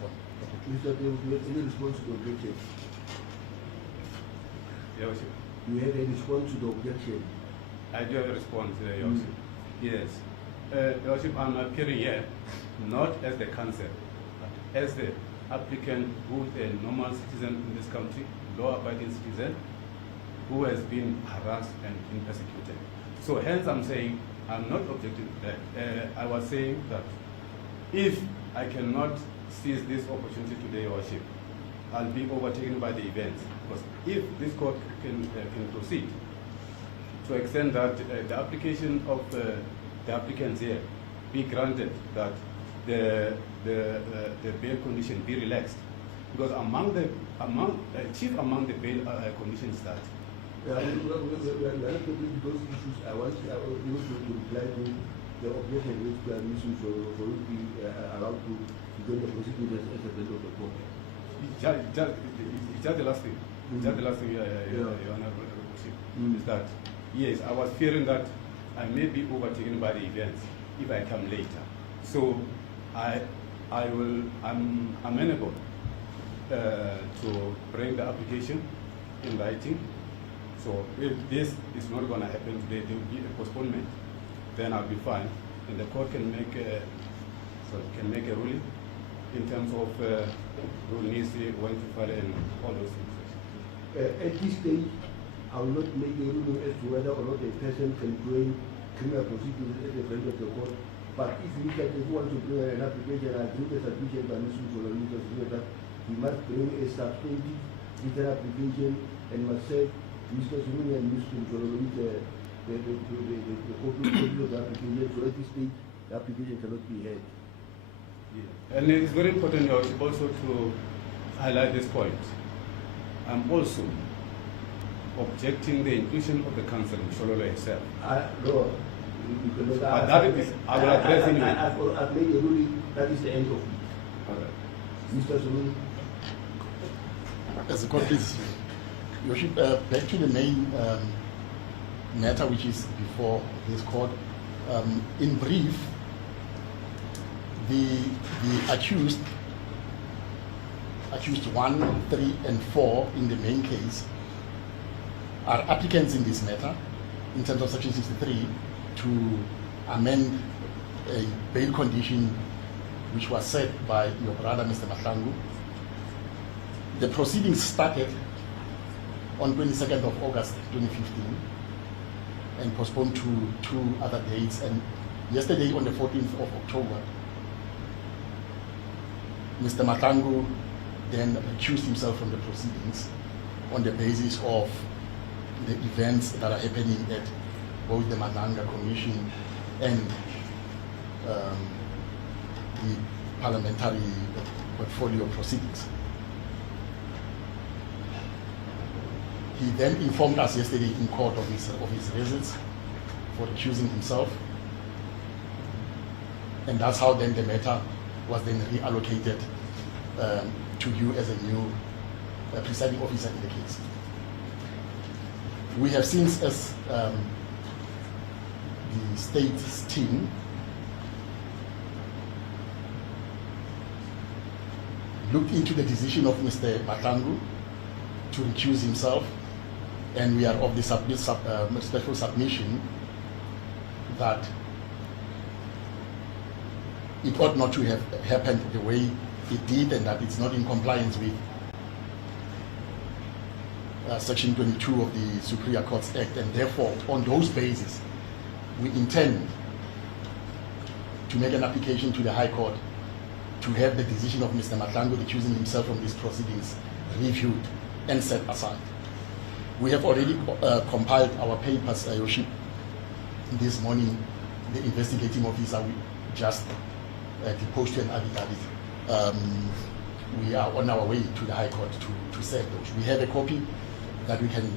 respond. Mr. Chair, do you have any response to the objection? Your Worship. Do you have a response to the objection? I do have a response, Your Worship. Yes. Your Worship, I'm appearing here not as the counsel, but as the applicant who is a normal citizen in this country, law-abiding citizen, who has been harassed and been persecuted. So hence I'm saying I'm not objecting to that. I was saying that if I cannot seize this opportunity today, Your Worship, I'll be overtaken by the events. Because if this court can proceed to extend that the application of the applicants here be granted, that the bail condition be relaxed, because chief among the bail conditions that. We are not talking those issues. I want you to reply to the objection which we are issues for you to be allowed to begin the proceedings as a member of the court. Just the last thing. Just the last thing, Your Honourable Worship, is that yes, I was fearing that I may be overtaken by the events if I come later. So I'm amenable to bring the application in writing. So if this is not going to happen today, there will be a postponement. Then I'll be fine, and the court can make a ruling in terms of ruling when to file and all those things. At this stage, I will not make a ruling as to whether or not a person can bring criminal proceedings at the front of the court. But if you want to bring an application, I think the submission by Mr. Solomon that he must bring a substantive written application and must say Mr. Solomon and Mr. Solomon the copy of the application. So at this stage, the application cannot be heard. Yeah. And it is very important also to highlight this point. I'm also objecting the inclusion of the council in Shololo itself. No, I will address it. I've made a ruling, that is the end of it. All right. Mr. Solomon. As a court, please. Your Worship, back to the main matter which is before this court. In brief, the accused 1, 3, and 4 in the main case are applicants in this matter in terms of Section 63 to amend a bail condition which was set by your brother, Mr. Mahlangu. The proceedings started on 22nd of August 2015 and postponed to 2 other dates, and yesterday on the 14th of October, Mr. Mahlangu then recused himself from the proceedings on the basis of the events that are happening at both the Mananga Commission and the parliamentary portfolio proceedings. He then informed us yesterday in court of his reasons for recusing himself, and that's how then the matter was then reallocated to you as a new presiding officer in the case. We have since, as the state's team, looked into the decision of Mr. Mahlangu to recuse himself, and we are of the special submission that it ought not to have happened the way it did, and that it's not in compliance with Section 22 of the Superior Courts Act, and therefore, on those bases, we intend to make an application to the High Court to have the decision of Mr. Mahlangu recusing himself from these proceedings reviewed and set aside. We have already compiled our papers, Your Worship. This morning, the investigating officer just deposed to an affidavit. We are on our way to the High Court to serve those. We have a copy that we can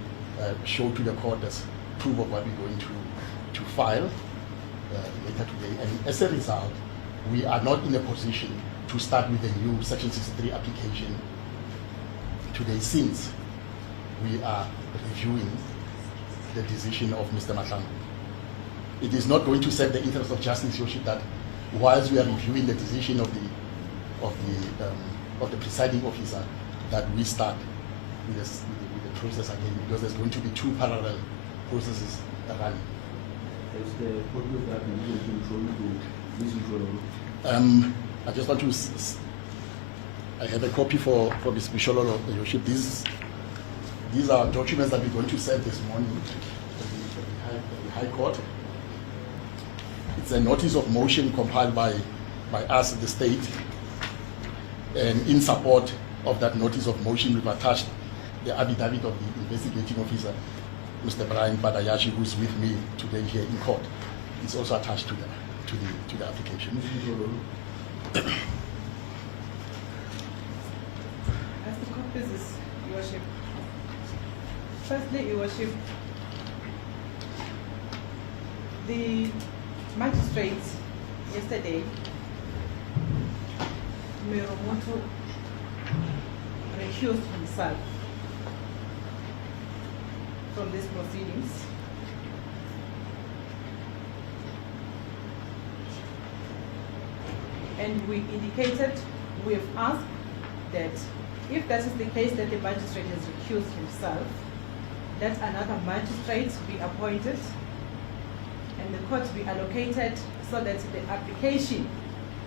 show to the court as proof of what we're going to file later today. And as a result, we are not in a position to start with a new Section 63 application today, since we are reviewing the decision of Mr. Mahlangu. It is not going to serve the interest of justice, Your Worship, that whilst we are reviewing the decision of the of the presiding officer that we start with the process again, because there's going to be two parallel processes running. As the copy of that control to this control. I just want to. I have a copy for Ms. Mishololo, Your Worship. These are documents that we're going to send this morning to the High Court. It's a notice of motion compiled by us, the state, and in support of that notice of motion, we've attached the affidavit of the investigating officer, Mr. Brian Badayashi, who's with me today here in court. It's also attached to the application. As the court business, Your Worship. Firstly, Your Worship, the magistrate yesterday, Miromoto, recused himself from these proceedings. And we indicated, we have asked that if that is the case, that the magistrate has recused himself, that another magistrate be appointed and the court be allocated so that the application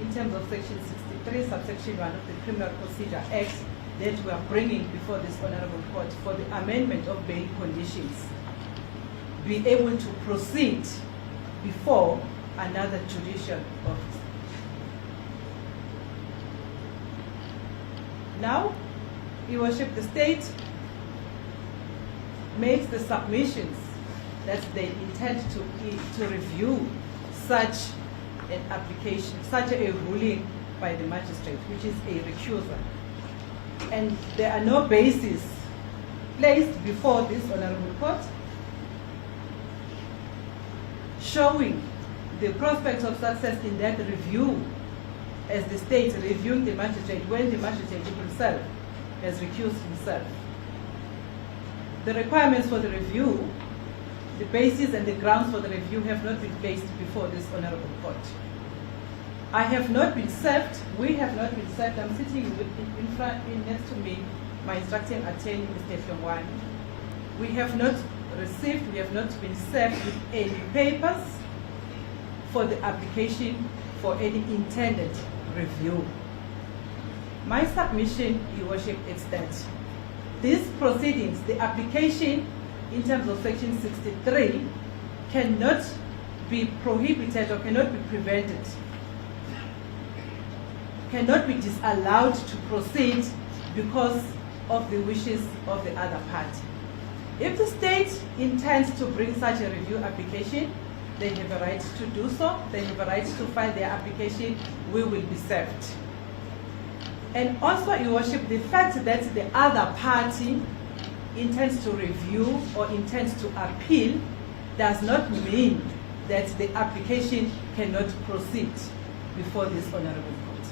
in terms of section 63, subsection 1 of the Criminal Procedure Act that we are bringing before this honorable court for the amendment of bail conditions be able to proceed before another judicial officer. Now, Your Worship, the state makes the submissions that they intend to review such an application, such a ruling by the magistrate, which is a recusal. And there are no bases placed before this honorable court showing the prospect of success in that review as the state reviewing the magistrate when the magistrate himself has recused himself. The requirements for the review, the basis and the grounds for the review have not been placed before this honorable court. I have not been served, we have not been served. I'm sitting next to me, my instructing attorney, Mr. Fiongwani. We have not received, we have not been served with any papers for the application for any intended review. My submission, Your Worship, is that these proceedings, the application in terms of section 63 cannot be prohibited or cannot be prevented, cannot be disallowed to proceed because of the wishes of the other party. If the state intends to bring such a review application, they have a right to do so. They have a right to file their application. We will be served. And also, Your Worship, the fact that the other party intends to review or intends to appeal does not mean that the application cannot proceed before this honorable court.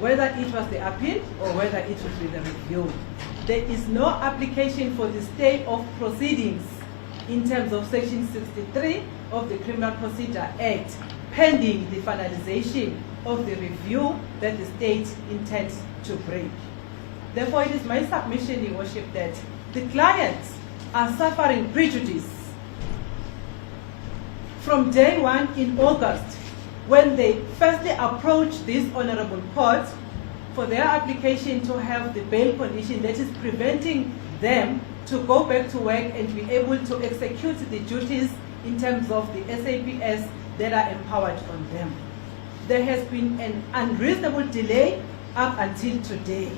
Whether it was the appeal or whether it was the review, there is no application for the stay of proceedings in terms of section 63 of the Criminal Procedure Act pending the finalization of the review that the state intends to bring. Therefore, it is my submission, Your Worship, that the clients are suffering prejudice from day one in August, when they firstly approached this honorable court for their application to have the bail condition that is preventing them to go back to work and be able to execute the duties in terms of the SAPS that are empowered on them. There has been an unreasonable delay up until today.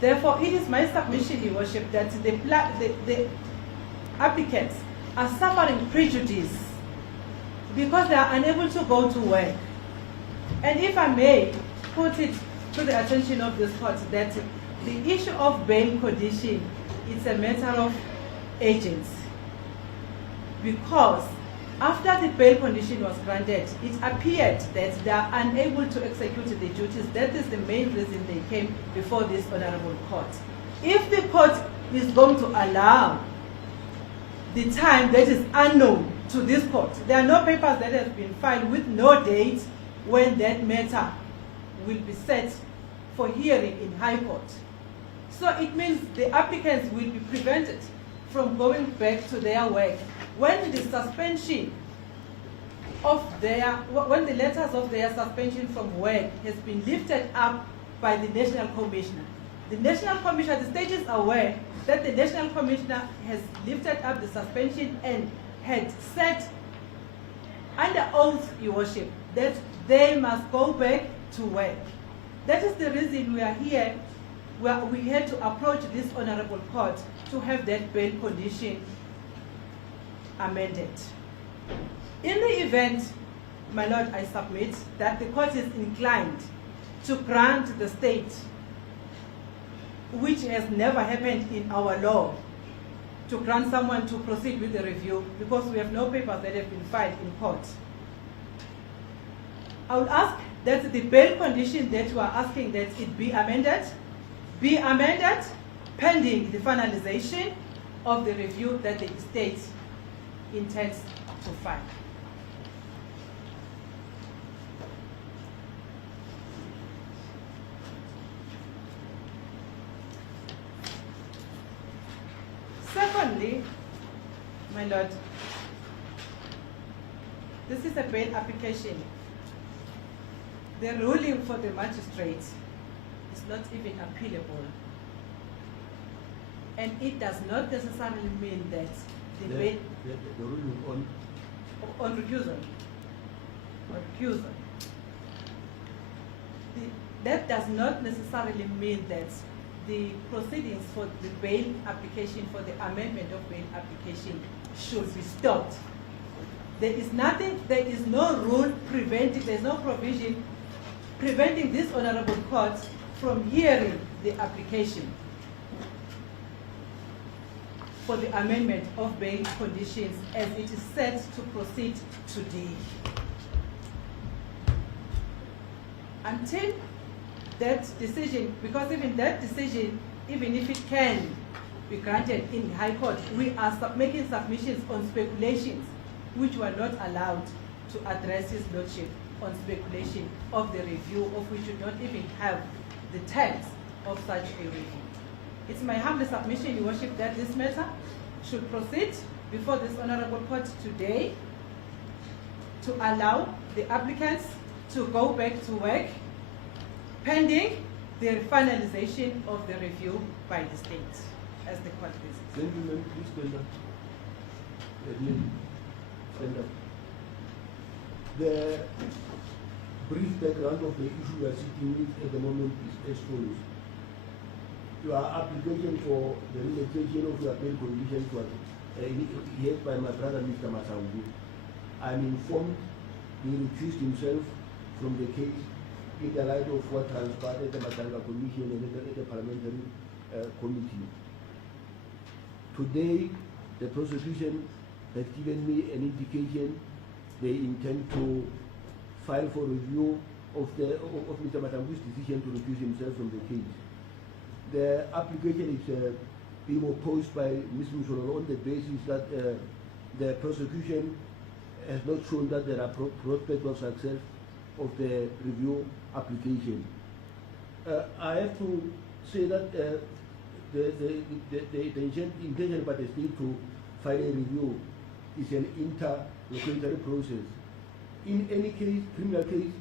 Therefore, it is my submission, Your Worship, that the applicants are suffering prejudice because they are unable to go to work. And if I may put it to the attention of this court, that the issue of bail condition is a matter of agency. Because after the bail condition was granted, it appeared that they are unable to execute the duties. That is the main reason they came before this honorable court. If the court is going to allow the time that is unknown to this court, there are no papers that have been filed with no date when that matter will be set for hearing in High Court. So it means the applicants will be prevented from going back to their work when the suspension of when the letters of their suspension from work has been lifted up by the National Commissioner. The National Commissioner, the state is aware that the National Commissioner has lifted up the suspension and had said under oath, Your Worship, that they must go back to work. That is the reason we are here, where we had to approach this Honorable Court to have that bail condition amended. In the event, my Lord, I submit that the court is inclined to grant the state, which has never happened in our law, to grant someone to proceed with the review because we have no papers that have been filed in court. I would ask that the bail condition that you are asking that it be amended pending the finalization of the review that the state intends to file. Secondly, my Lord, this is a bail application. The ruling for the magistrate is not even appealable. And it does not necessarily mean that the bail... The ruling on recusal. That does not necessarily mean that the proceedings for the bail application, for the amendment of bail application should be stopped. There is no rule preventing, there is no provision preventing this Honorable Court from hearing the application for the amendment of bail conditions as it is set to proceed today. Until that decision, because even that decision, even if it can be granted in High Court, we are making submissions on speculations which were not allowed to address His Lordship on speculation of the review, of which we don't even have the terms of such a review. It's my humble submission, Your Worship, that this matter should proceed before this Honorable Court today to allow the applicants to go back to work pending the finalization of the review by the state as the court visits. Thank you, ma'am. Please stand up. Let me stand up. The brief background of the issue we are sitting with at the moment is as follows. Your application for the relaxation of your bail conditions was heard by my brother, Mr. Masangu. I'm informed he recused himself from the case in the light of what transpired at the Matanga Commission and at the Parliamentary Committee. Today, the prosecution has given me an indication they intend to file for review of Mr. Matangu's decision to recuse himself from the case. The application is being opposed by Ms. Musololo on the basis that the prosecution has not shown that there are prospects of success of the review application. I have to say that the intention by the state to file a review is an interlocutory process. In any case, criminal case,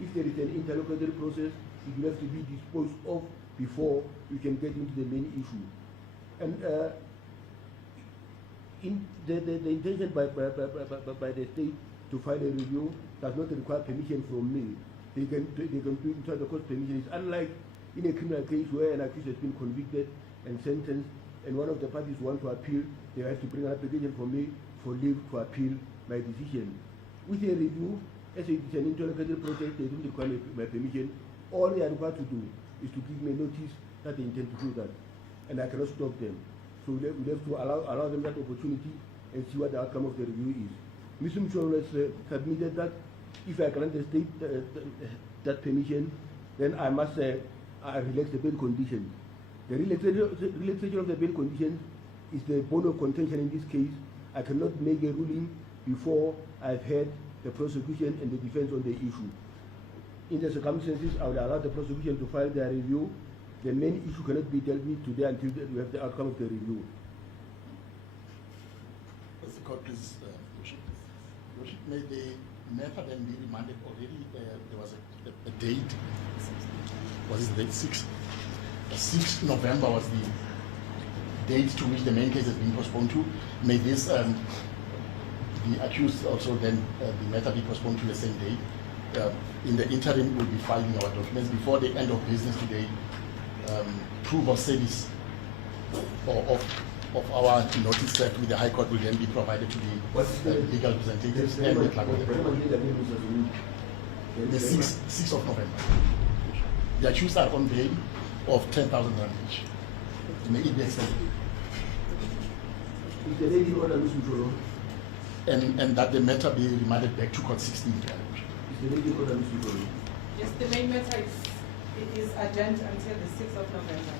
if there is an interlocutory process, it will have to be disposed of before you can get into the main issue. And the intention by the state to file a review does not require permission from me. They can do it without the court permission. It's unlike in a criminal case where an accused has been convicted and sentenced, and one of the parties want to appeal, they have to bring an application for me for leave to appeal my decision. With a review, as it is an interlocutory process, they don't require my permission. All they are required to do is to give me notice that they intend to do that, and I cannot stop them. So we have to allow them that opportunity and see what the outcome of the review is. Mr. Mucholo has submitted that if I grant the state that permission, then I must relax the bail conditions. The relaxation of the bail conditions is the bone of contention in this case. I cannot make a ruling before I've heard the prosecution and the defense on the issue. in the circumstances, I will allow the prosecution to file their review. The main issue cannot be dealt with today until we have the outcome of the review. As the court please, Worship, may the matter then be remanded already? There was a date. What is the date? 6th. The 6th November was the date to which the main case has been postponed to. May this the accused also then the matter be postponed to the same date. In the interim, we'll be filing our documents before the end of business today. Proof of service or of our notice set with the High Court will then be provided to the legal representatives and the clerk of the court. The 6th of November. The accused are on bail of 10,000 rand each. May it be extended. If the lady order Ms. Mutolo, And that the matter be remanded back to court 16. if the lady order Ms. Mutolo, Yes, the main matter is adjourned until the 6th of November.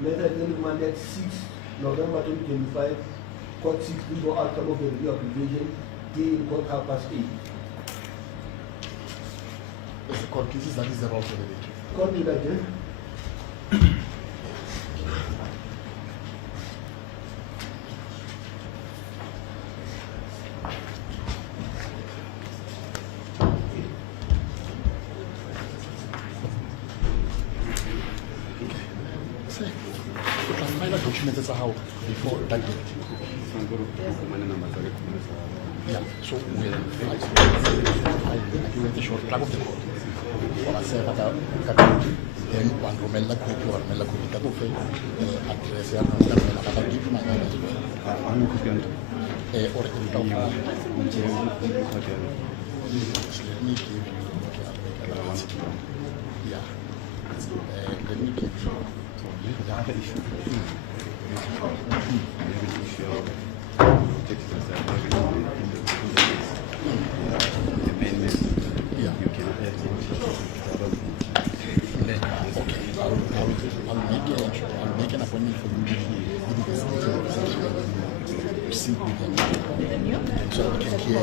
matter then remanded 6 November 2025, court 6 before outcome of the review application, day in court 8:30. As the court cases, that is the role for the day. Court in that day. Documents how before that date. Yeah, so we'll accumulate the short clerk of the court. For a set then one romella copy or romella copy that of address and romella give my name as well. Or let me give you yeah. Let me give you I'll make an appointment for you to see with them so we can hear